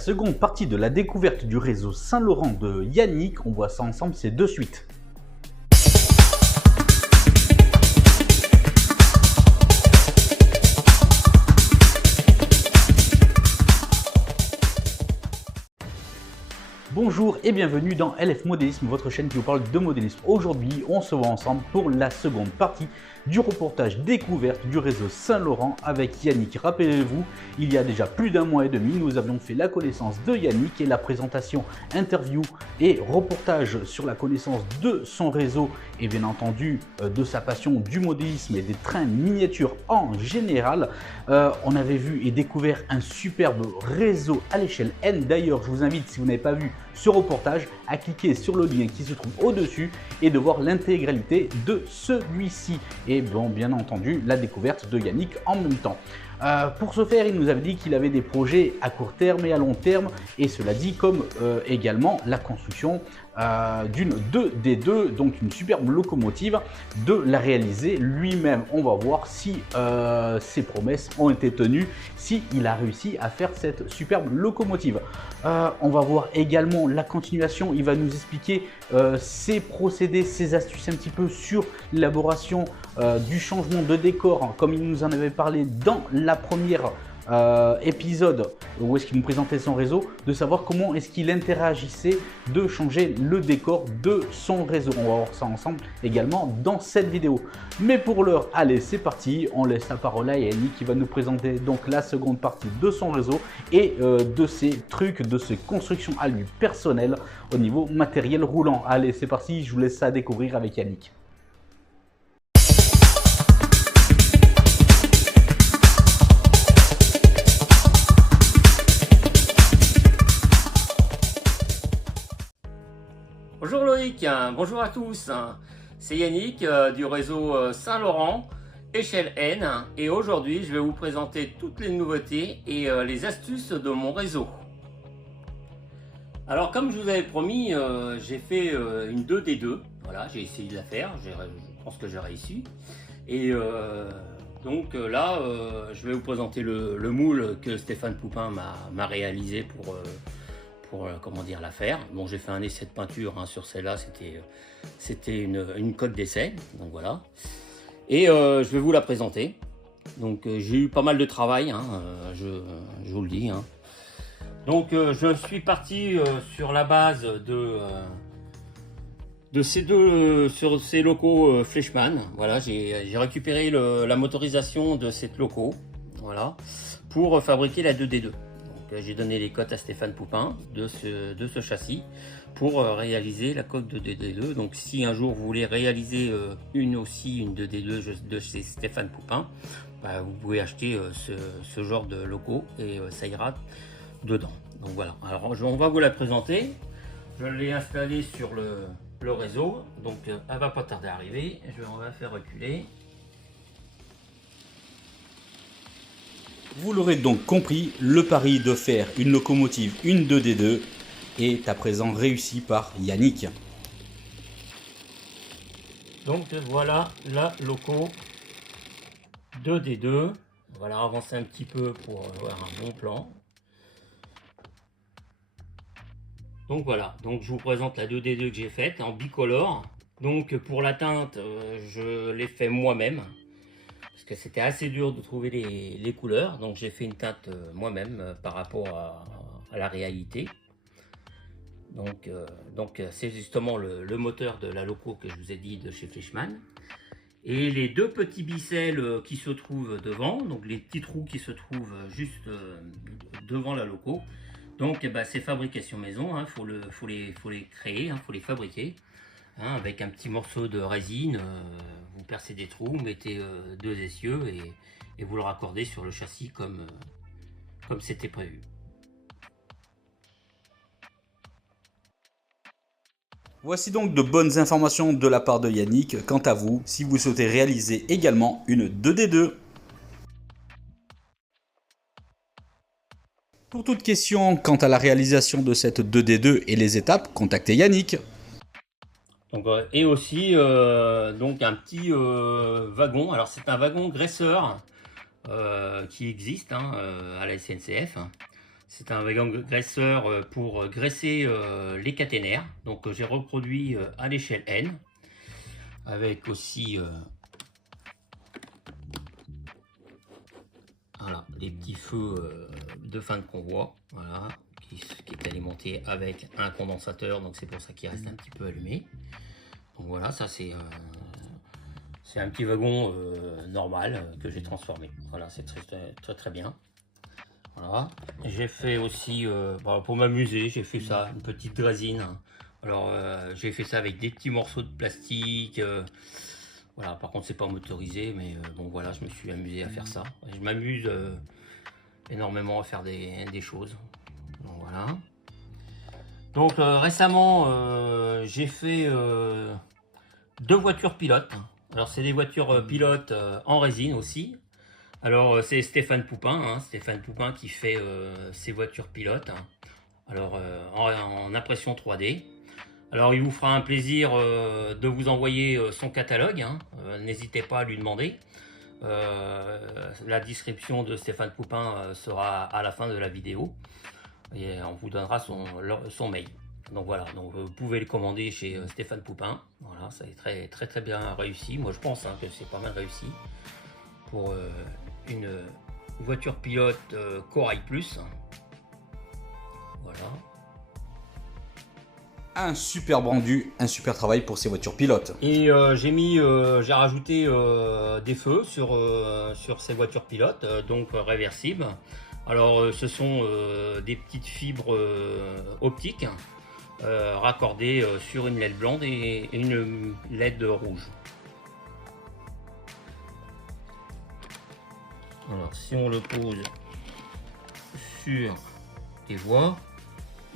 seconde partie de la découverte du réseau Saint-Laurent de Yannick. On voit ça ensemble, c'est de suite. Bonjour et bienvenue dans LF Modélisme, votre chaîne qui vous parle de modélisme. Aujourd'hui, on se voit ensemble pour la seconde partie du reportage découverte du réseau Saint-Laurent avec Yannick. Rappelez-vous, il y a déjà plus d'un mois et demi, nous avions fait la connaissance de Yannick et la présentation, interview et reportage sur la connaissance de son réseau et bien entendu de sa passion du modélisme et des trains miniatures en général. On avait vu et découvert un superbe réseau à l'échelle N. D'ailleurs, je vous invite, si vous n'avez pas vu ce reportage, à cliquer sur le lien qui se trouve au-dessus et de voir l'intégralité de celui-ci. Et bon, bien entendu, la découverte de Yannick en même temps. Pour ce faire, il nous avait dit qu'il avait des projets à court terme et à long terme, et cela dit comme également la construction d'une 2D2, donc une superbe locomotive, de la réaliser lui-même. On va voir si ses promesses ont été tenues, si il a réussi à faire cette superbe locomotive. On va voir également la continuation, il va nous expliquer ses procédés, ses astuces un petit peu sur l'élaboration du changement de décor, comme il nous en avait parlé dans la première épisode où est-ce qu'il nous présentait son réseau, de savoir comment est-ce qu'il interagissait de changer le décor de son réseau. On va voir ça ensemble également dans cette vidéo. Mais pour l'heure, allez, c'est parti, on laisse la parole à Yannick qui va nous présenter donc la seconde partie de son réseau et de ses trucs, de ses constructions à lui personnelles au niveau matériel roulant. Allez, c'est parti, je vous laisse ça découvrir avec Yannick. Bonjour Loïc, bonjour à tous, c'est Yannick du réseau Saint-Laurent, échelle N, et aujourd'hui je vais vous présenter toutes les nouveautés et les astuces de mon réseau. Alors comme je vous avais promis, j'ai fait une 2D2, voilà, j'ai essayé de la faire, je pense que j'ai réussi, et donc là je vais vous présenter le moule que Stéphane Poupin m'a réalisé pour comment dire, la faire. Bon, j'ai fait un essai de peinture sur celle-là, c'était une cote d'essai, donc voilà. Et je vais vous la présenter. Donc j'ai eu pas mal de travail, je vous le dis. Donc je suis parti sur la base de ces sur ces locaux Fleischmann. Voilà, j'ai récupéré la motorisation de ces locaux, voilà, pour fabriquer la 2D2. J'ai donné les cotes à Stéphane Poupin de ce châssis pour réaliser la coque de 2D2. Donc si un jour vous voulez réaliser une 2D2 de chez Stéphane Poupin, vous pouvez acheter ce genre de locaux et ça ira dedans. Donc voilà, alors on va vous la présenter. Je l'ai installée sur le réseau, donc elle va pas tarder à arriver. On va faire reculer. Vous l'aurez donc compris, le pari de faire une locomotive, une 2D2 est à présent réussi par Yannick. Donc voilà la loco 2D2. On va la avancer un petit peu pour avoir un bon plan. Donc voilà, donc je vous présente la 2D2 que j'ai faite en bicolore. Donc pour la teinte, je l'ai fait moi-même. Parce que c'était assez dur de trouver les couleurs, donc j'ai fait une teinte moi-même par rapport à la réalité. Donc c'est justement le moteur de la loco que je vous ai dit de chez Fleischmann. Et les deux petits bicelles qui se trouvent devant, donc les petits trous qui se trouvent juste devant la loco. Donc c'est fabrication maison, faut les créer, faut les fabriquer. Avec un petit morceau de résine, vous percez des trous, vous mettez deux essieux et vous le raccordez sur le châssis comme c'était prévu. Voici donc de bonnes informations de la part de Yannick. Quant à vous, si vous souhaitez réaliser également une 2D2. Pour toute question quant à la réalisation de cette 2D2 et les étapes, contactez Yannick. Donc, et aussi donc un petit wagon. Alors c'est un wagon graisseur qui existe à la SNCF. C'est un wagon graisseur pour graisser les caténaires. Donc j'ai reproduit à l'échelle N, avec aussi voilà, les petits feux de fin de convoi, voilà, qui est alimenté avec un condensateur, donc c'est pour ça qu'il reste un petit peu allumé. Donc voilà, ça c'est un petit wagon normal que j'ai transformé. Voilà, c'est très bien. Voilà. J'ai fait aussi, pour m'amuser, j'ai fait ça, une petite draisine. Alors j'ai fait ça avec des petits morceaux de plastique. Voilà, par contre c'est pas motorisé, mais bon voilà, je me suis amusé à faire ça. Je m'amuse énormément à faire des choses. Donc voilà. Donc récemment j'ai fait 2 voitures pilotes. Alors c'est des voitures pilotes en résine aussi. Alors c'est Stéphane Poupin, Stéphane Poupin qui fait ces voitures pilotes. Alors en impression 3D. Alors il vous fera un plaisir de vous envoyer son catalogue. N'hésitez pas à lui demander. La description de Stéphane Poupin sera à la fin de la vidéo. Et on vous donnera son mail. Donc voilà, donc vous pouvez le commander chez Stéphane Poupin. Voilà, ça est très bien réussi. Moi je pense que c'est pas mal réussi pour une voiture pilote Corail Plus. Voilà. Un super rendu, un super travail pour ces voitures pilotes. Et j'ai rajouté des feux sur ces voitures pilotes, donc réversibles. Alors ce sont des petites fibres optiques raccordées sur une LED blanche et une LED rouge. Alors si on le pose sur les voies,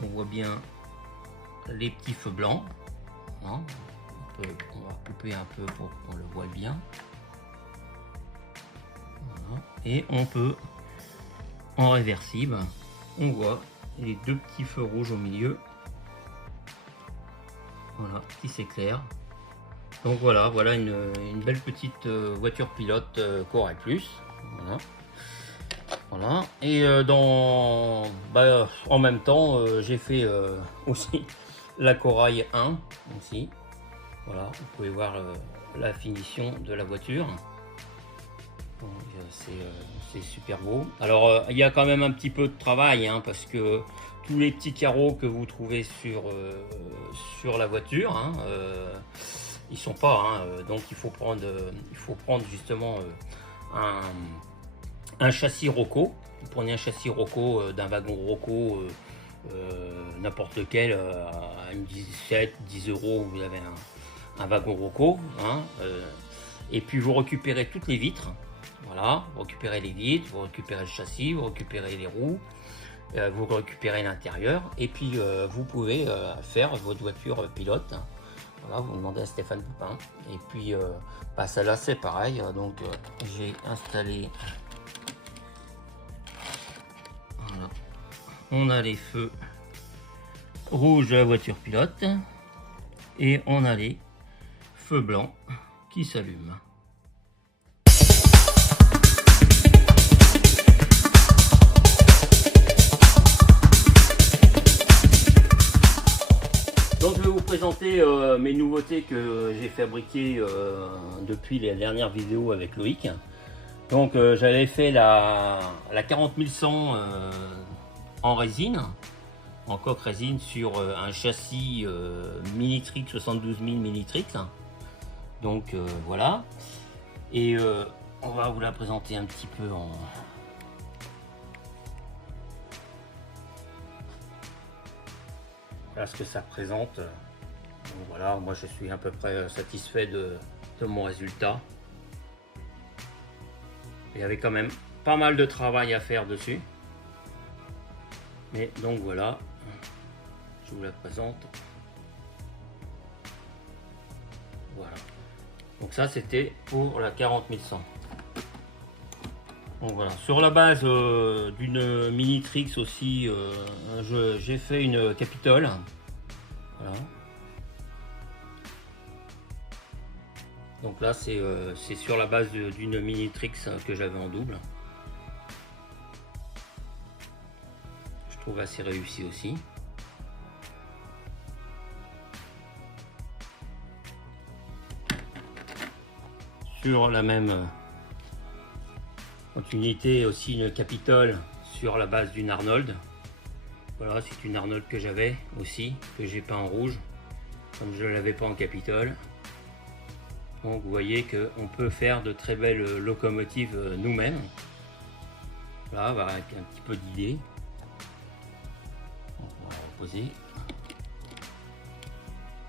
on voit bien les petits feux blancs. On va couper un peu pour qu'on le voit bien. Voilà. Et on peut, en réversible, on voit les 2 petits feux rouges au milieu. Voilà, qui s'éclairent. Donc voilà une belle petite voiture pilote Corail Plus. Voilà. Voilà. Et en même temps, j'ai fait aussi la Corail 1 aussi. Voilà, vous pouvez voir la finition de la voiture. C'est super beau. Alors il y a quand même un petit peu de travail parce que tous les petits carreaux que vous trouvez sur la voiture, ils sont pas. Donc il faut prendre justement un châssis Roco. Vous prenez un châssis Roco d'un wagon Roco, n'importe lequel, à une 10 euros, vous avez un wagon Roco. Et puis vous récupérez toutes les vitres. Voilà, vous récupérez les vitres, vous récupérez le châssis, vous récupérez les roues, vous récupérez l'intérieur. Et puis vous pouvez faire votre voiture pilote. Voilà, vous demandez à Stéphane Poupin. Et puis celle-là c'est pareil. Donc j'ai installé. Voilà. On a les feux rouges de la voiture pilote et on a les feux blancs qui s'allument. Donc je vais vous présenter mes nouveautés que j'ai fabriquées depuis les dernières vidéos avec Loïc. Donc j'avais fait la 40100 en résine, en coque résine sur un châssis Minitrix 72 000 Minitrix. Donc voilà. Et on va vous la présenter un petit peu en... Voilà ce que ça représente. Donc voilà, moi je suis à peu près satisfait de mon résultat. Il y avait quand même pas mal de travail à faire dessus. Mais donc voilà, je vous la présente. Voilà. Donc ça c'était pour la 40100. Donc voilà, sur la base d'une Minitrix aussi, j'ai fait une Capitole. Voilà. Donc là c'est sur la base d'une Minitrix que j'avais en double. trouve assez réussi aussi. Sur la même continuité aussi le Capitole sur la base d'une Arnold. Voilà, c'est une Arnold que j'avais aussi, que j'ai peint en rouge, comme je ne l'avais pas en Capitole. Donc vous voyez qu'on peut faire de très belles locomotives nous-mêmes. Voilà, avec un petit peu d'idée. On va reposer.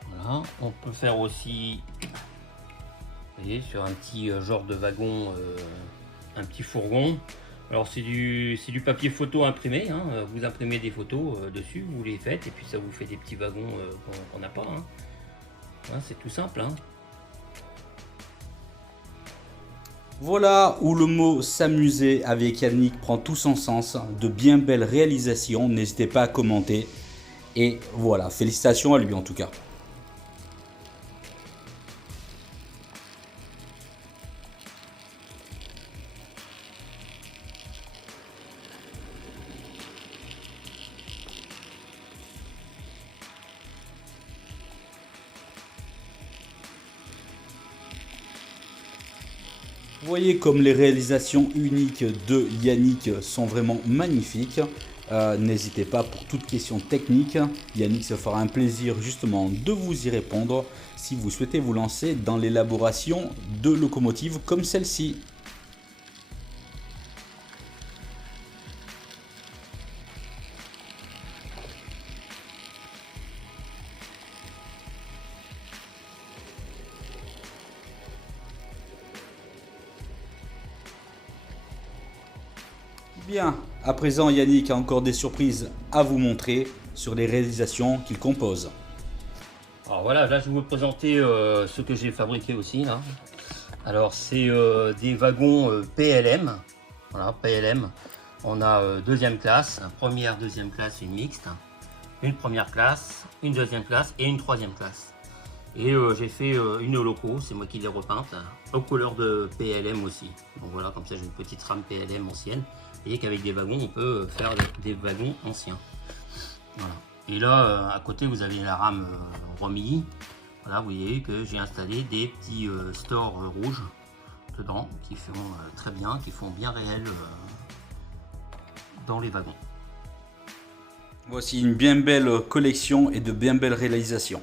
Voilà, on peut faire aussi, vous voyez, sur un petit genre de wagon, un petit fourgon. Alors c'est du papier photo imprimé, hein. Vous imprimez des photos dessus, vous les faites et puis ça vous fait des petits wagons qu'on n'a pas. Hein. Hein, c'est tout simple. Hein. Voilà où le mot s'amuser avec Yannick prend tout son sens. De bien belles réalisations, n'hésitez pas à commenter. Et voilà, félicitations à lui en tout cas. Vous voyez comme les réalisations uniques de Yannick sont vraiment magnifiques. N'hésitez pas pour toute question technique. Yannick se fera un plaisir justement de vous y répondre si vous souhaitez vous lancer dans l'élaboration de locomotives comme celle-ci. Bien, à présent Yannick a encore des surprises à vous montrer sur les réalisations qu'il compose. Alors voilà, là je vais vous présenter ce que j'ai fabriqué aussi là. Alors c'est des wagons PLM. Voilà, PLM. On a deuxième classe, première, deuxième classe, une mixte, une première classe, une deuxième classe et une troisième classe. Et j'ai fait une loco, c'est moi qui l'ai repeinte, aux couleurs de PLM aussi. Donc voilà, comme ça j'ai une petite rame PLM ancienne. Vous voyez qu'avec des wagons, on peut faire des wagons anciens. Voilà. Et là, à côté, vous avez la rame Romy. Voilà, vous voyez que j'ai installé des petits stores rouges dedans qui font très bien, qui font bien réel dans les wagons. Voici une bien belle collection et de bien belles réalisations.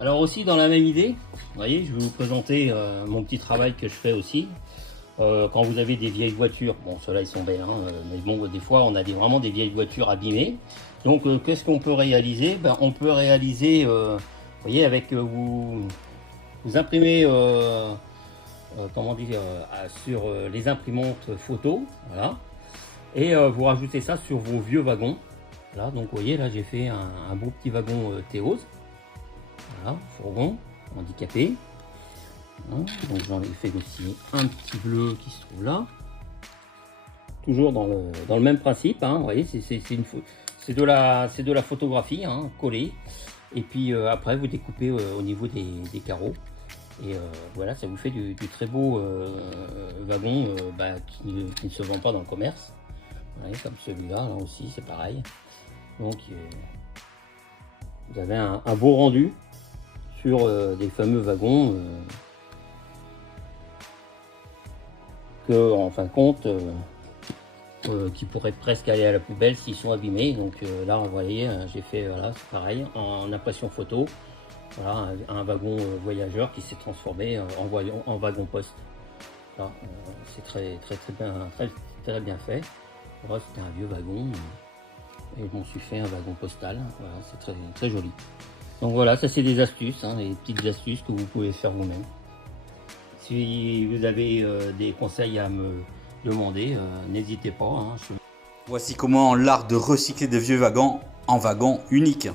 Alors aussi dans la même idée, vous voyez, je vais vous présenter mon petit travail que je fais aussi. Quand vous avez des vieilles voitures, bon ceux-là ils sont belles, hein, mais bon des fois on a vraiment des vieilles voitures abîmées. Donc qu'est-ce qu'on peut réaliser? Ben, on peut réaliser, vous voyez, avec vous imprimez, comment dire, sur les imprimantes photo, voilà, et vous rajoutez ça sur vos vieux wagons. Voilà, donc vous voyez là j'ai fait un beau petit wagon Théos, voilà, fourgon handicapé. Donc j'en ai fait aussi un petit bleu qui se trouve là, toujours dans le même principe, hein, vous voyez, c'est de la photographie, hein, collée, et puis après vous découpez au niveau des carreaux, et voilà, ça vous fait du très beau wagon qui ne se vend pas dans le commerce. Vous voyez, comme celui-là, là aussi c'est pareil. Donc vous avez un beau rendu sur des fameux wagons que, en fin de compte, qui pourraient presque aller à la poubelle s'ils sont abîmés. Donc là, vous voyez, j'ai fait, voilà, c'est pareil, en impression photo, voilà, un wagon voyageur qui s'est transformé en wagon poste. Voilà, c'est très bien fait. Voilà, c'était un vieux wagon et je m'en suis fait un wagon postal. Voilà, c'est très joli. Donc voilà, ça c'est des astuces, hein, des petites astuces que vous pouvez faire vous-même. Si vous avez des conseils à me demander, n'hésitez pas. Hein, Voici comment l'art de recycler des vieux wagons en wagons uniques.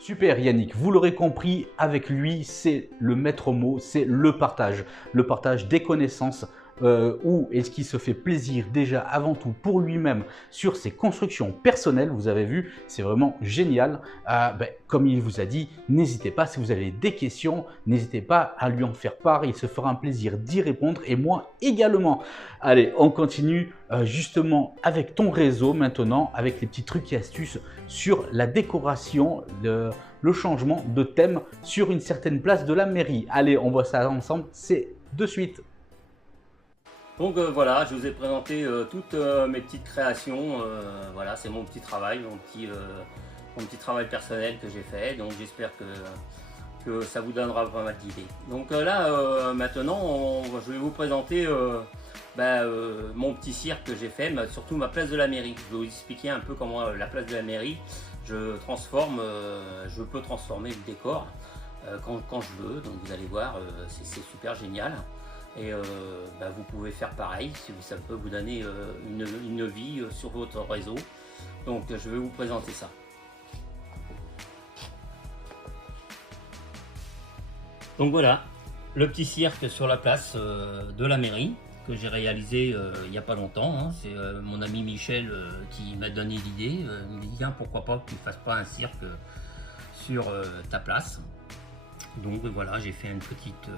Super Yannick, vous l'aurez compris, avec lui, c'est le maître mot, c'est le partage des connaissances, ou est-ce qu'il se fait plaisir déjà avant tout pour lui-même sur ses constructions personnelles. Vous avez vu, c'est vraiment génial. Comme il vous a dit, n'hésitez pas, si vous avez des questions, n'hésitez pas à lui en faire part, il se fera un plaisir d'y répondre et moi également. Allez, on continue justement avec ton réseau maintenant, avec les petits trucs et astuces sur la décoration, le changement de thème sur une certaine place de la mairie. Allez, on voit ça ensemble, c'est de suite. Donc voilà, je vous ai présenté toutes mes petites créations. Voilà, c'est mon petit travail, mon petit travail personnel que j'ai fait. Donc j'espère que ça vous donnera pas mal d'idées. Donc là, maintenant, je vais vous présenter mon petit cirque que j'ai fait, surtout ma place de la mairie. Je vais vous expliquer un peu comment la place de la mairie, je peux transformer le décor quand je veux. Donc vous allez voir, c'est super génial. Et vous pouvez faire pareil, si ça peut vous donner une vie sur votre réseau. Donc je vais vous présenter ça. Donc voilà, le petit cirque sur la place de la mairie que j'ai réalisé il n'y a pas longtemps. Hein. C'est mon ami Michel qui m'a donné l'idée. Il me dit tiens, pourquoi pas que tu ne fasses pas un cirque sur ta place. Donc voilà, j'ai fait une petite...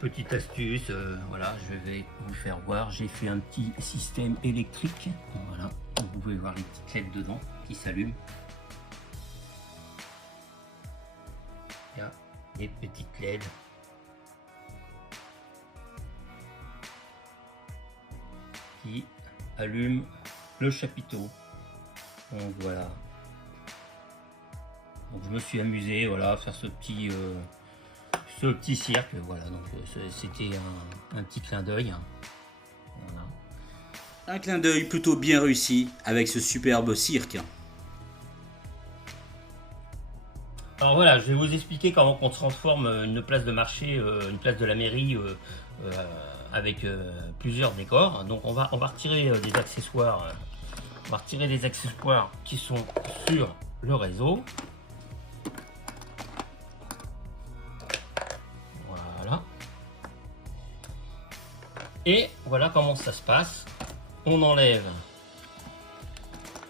petite astuce, voilà, je vais vous faire voir, j'ai fait un petit système électrique, voilà, vous pouvez voir les petites LED dedans qui s'allument. Il y a des petites LED. Qui allument le chapiteau. Donc voilà. Donc je me suis amusé, voilà, à faire ce petit cirque, voilà, donc c'était un petit clin d'œil. Voilà. Un clin d'œil plutôt bien réussi avec ce superbe cirque. Alors voilà, je vais vous expliquer comment on transforme une place de marché, une place de la mairie avec plusieurs décors. Donc on va retirer des accessoires, qui sont sur le réseau. Et voilà comment ça se passe. On enlève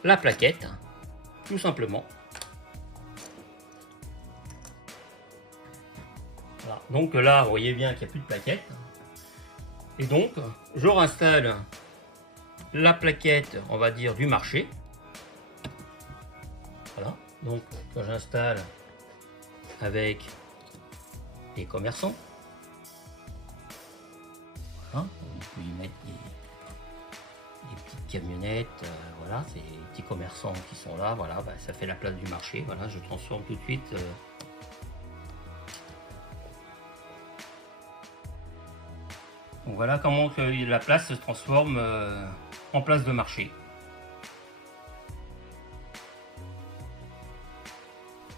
la plaquette, tout simplement. Voilà. Donc là, vous voyez bien qu'il n'y a plus de plaquette. Et donc, je réinstalle la plaquette, on va dire, du marché. Voilà. Donc, que j'installe avec les commerçants. Voilà. On peut y mettre des petites camionnettes, voilà, c'est les petits commerçants qui sont là, voilà, ça fait la place du marché, voilà, je transforme tout de suite. Donc voilà comment que la place se transforme en place de marché.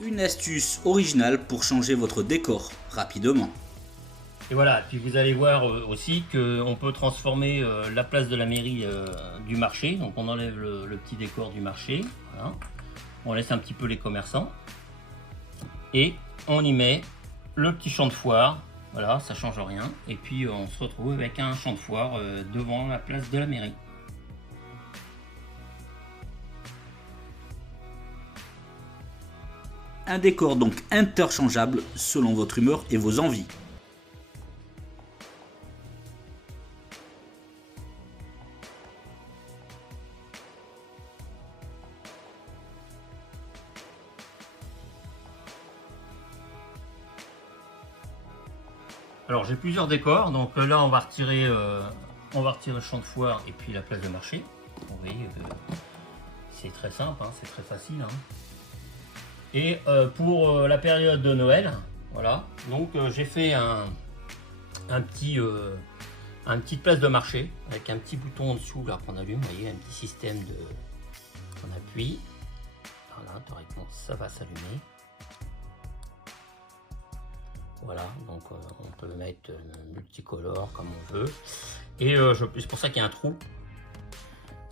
Une astuce originale pour changer votre décor rapidement. Et voilà, puis vous allez voir aussi qu'on peut transformer la place de la mairie du marché. Donc on enlève le petit décor du marché, voilà. On laisse un petit peu les commerçants. Et on y met le petit champ de foire, voilà, ça change rien. Et puis on se retrouve avec un champ de foire devant la place de la mairie. Un décor donc interchangeable selon votre humeur et vos envies. Alors j'ai plusieurs décors, donc là on va retirer le champ de foire et puis la place de marché. Vous voyez que c'est très simple, hein, c'est très facile. Hein. Et pour la période de Noël, voilà, donc j'ai fait un petit place de marché avec un petit bouton en dessous là qu'on allume, vous voyez, un petit système de on appuie, voilà, directement ça va s'allumer. Voilà, donc on peut mettre multicolore comme on veut. Et c'est pour ça qu'il y a un trou.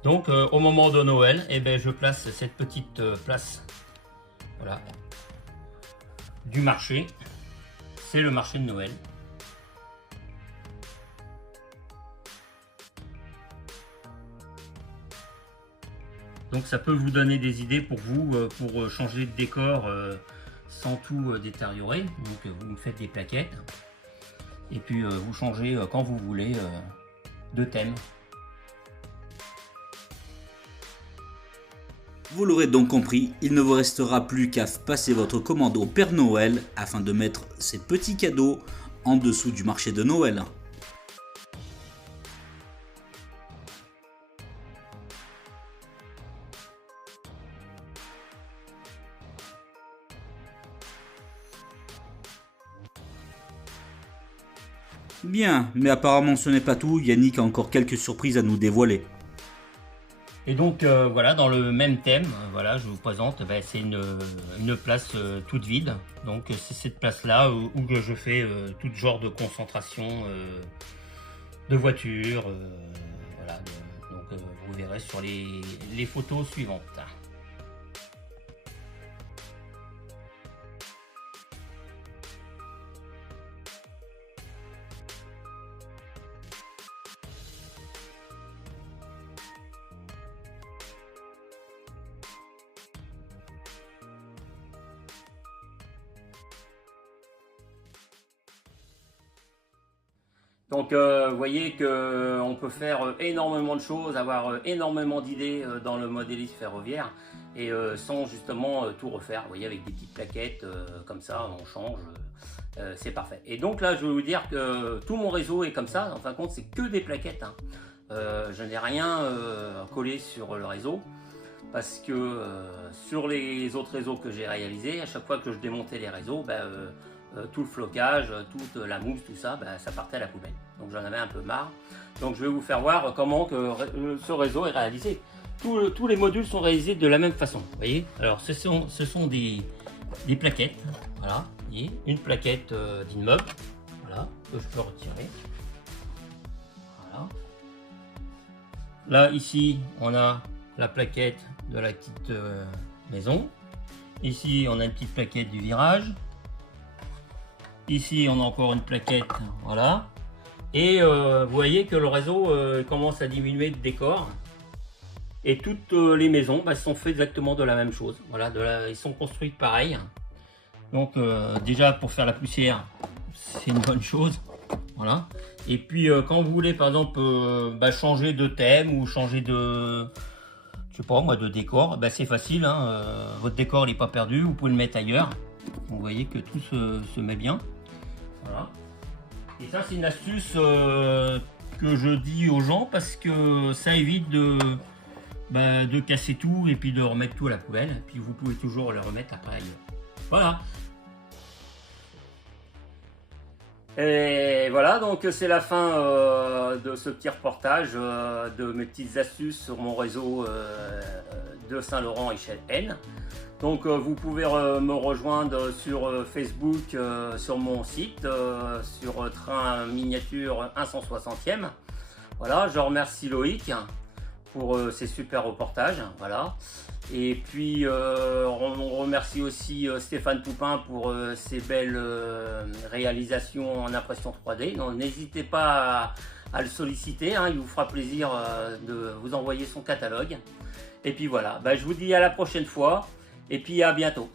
Donc au moment de Noël, eh ben, je place cette petite place, voilà, du marché. C'est le marché de Noël. Donc ça peut vous donner des idées pour vous, pour changer de décor sans tout détériorer. Donc vous me faites des plaquettes et puis vous changez quand vous voulez de thème. Vous l'aurez donc compris, il ne vous restera plus qu'à passer votre commande au Père Noël afin de mettre ces petits cadeaux en dessous du marché de Noël. Bien, mais apparemment ce n'est pas tout, Yannick a encore quelques surprises à nous dévoiler. Et donc voilà, dans le même thème, voilà, je vous présente, c'est une place toute vide. Donc c'est cette place-là où je fais tout genre de concentration de voitures. Voilà, donc vous verrez sur les photos suivantes. Donc vous voyez qu'on peut faire énormément de choses, avoir énormément d'idées dans le modélisme ferroviaire et sans justement tout refaire. Vous voyez, avec des petites plaquettes comme ça, on change, c'est parfait. Et donc là, je vais vous dire que tout mon réseau est comme ça. En fin de compte, c'est que des plaquettes, hein. Je n'ai rien collé sur le réseau parce que sur les autres réseaux que j'ai réalisés, à chaque fois que je démontais les réseaux, tout le flocage, toute la mousse, tout ça, ça partait à la poubelle. Donc j'en avais un peu marre. Donc je vais vous faire voir comment ce réseau est réalisé. Tous les modules sont réalisés de la même façon. Vous voyez, alors ce sont des plaquettes. Voilà, vous voyez, une plaquette d'immeuble. Voilà, que je peux retirer. Voilà. Là, ici, on a la plaquette de la petite maison. Ici, on a une petite plaquette du virage. Ici, on a encore une plaquette, voilà. Et vous voyez que le réseau commence à diminuer de décor. Et toutes les maisons sont faites exactement de la même chose. Voilà, ils sont construites pareil. Donc déjà, pour faire la poussière, c'est une bonne chose. Voilà. Et puis, quand vous voulez, par exemple, changer de thème ou changer de... je sais pas moi, de décor, c'est facile, hein. Votre décor n'est pas perdu, vous pouvez le mettre ailleurs. Vous voyez que tout se met bien. Voilà. Et ça, c'est une astuce que je dis aux gens parce que ça évite de casser tout et puis de remettre tout à la poubelle. Et puis vous pouvez toujours le remettre après ailleurs. Voilà. Et voilà, donc c'est la fin de ce petit reportage de mes petites astuces sur mon réseau de Saint-Laurent échelle N. Donc vous pouvez me rejoindre sur Facebook, sur mon site, sur Train Miniature 160e. Voilà, je remercie Loïc pour ces super reportages. Voilà. Et puis on remercie aussi Stéphane Poupin pour ses belles réalisations en impression 3D. Donc n'hésitez pas à le solliciter, hein, il vous fera plaisir de vous envoyer son catalogue. Et puis voilà, je vous dis à la prochaine fois. Et puis à bientôt.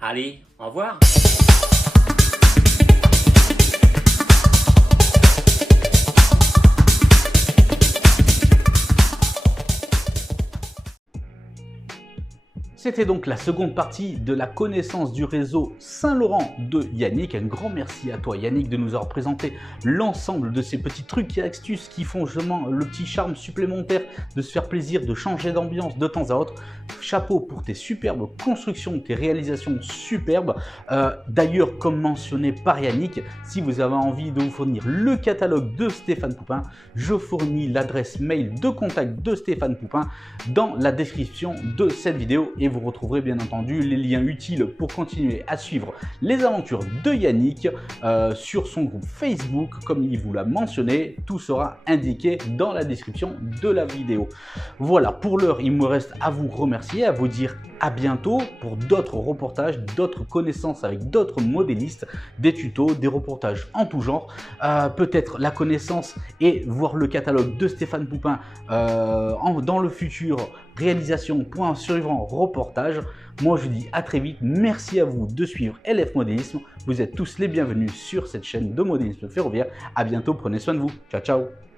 Allez, au revoir. C'était donc la seconde partie de la connaissance du réseau Saint-Laurent de Yannick. Un grand merci à toi Yannick de nous avoir présenté l'ensemble de ces petits trucs et astuces qui font justement le petit charme supplémentaire de se faire plaisir, de changer d'ambiance de temps à autre. Chapeau pour tes superbes constructions, tes réalisations superbes. D'ailleurs, comme mentionné par Yannick, si vous avez envie de vous fournir le catalogue de Stéphane Poupin, je fournis l'adresse mail de contact de Stéphane Poupin dans la description de cette vidéo et vous retrouverez bien entendu les liens utiles pour continuer à suivre les aventures de Yannick sur son groupe Facebook. Comme il vous l'a mentionné, tout sera indiqué dans la description de la vidéo. Voilà, pour l'heure, il me reste à vous remercier, à vous dire à bientôt pour d'autres reportages, d'autres connaissances avec d'autres modélistes, des tutos, des reportages en tout genre, peut-être la connaissance et voir le catalogue de Stéphane Poupin dans le futur réalisation pour un suivant reportage. Moi je vous dis à très vite, merci à vous de suivre LF Modélisme, vous êtes tous les bienvenus sur cette chaîne de modélisme ferroviaire. À bientôt, prenez soin de vous, ciao ciao.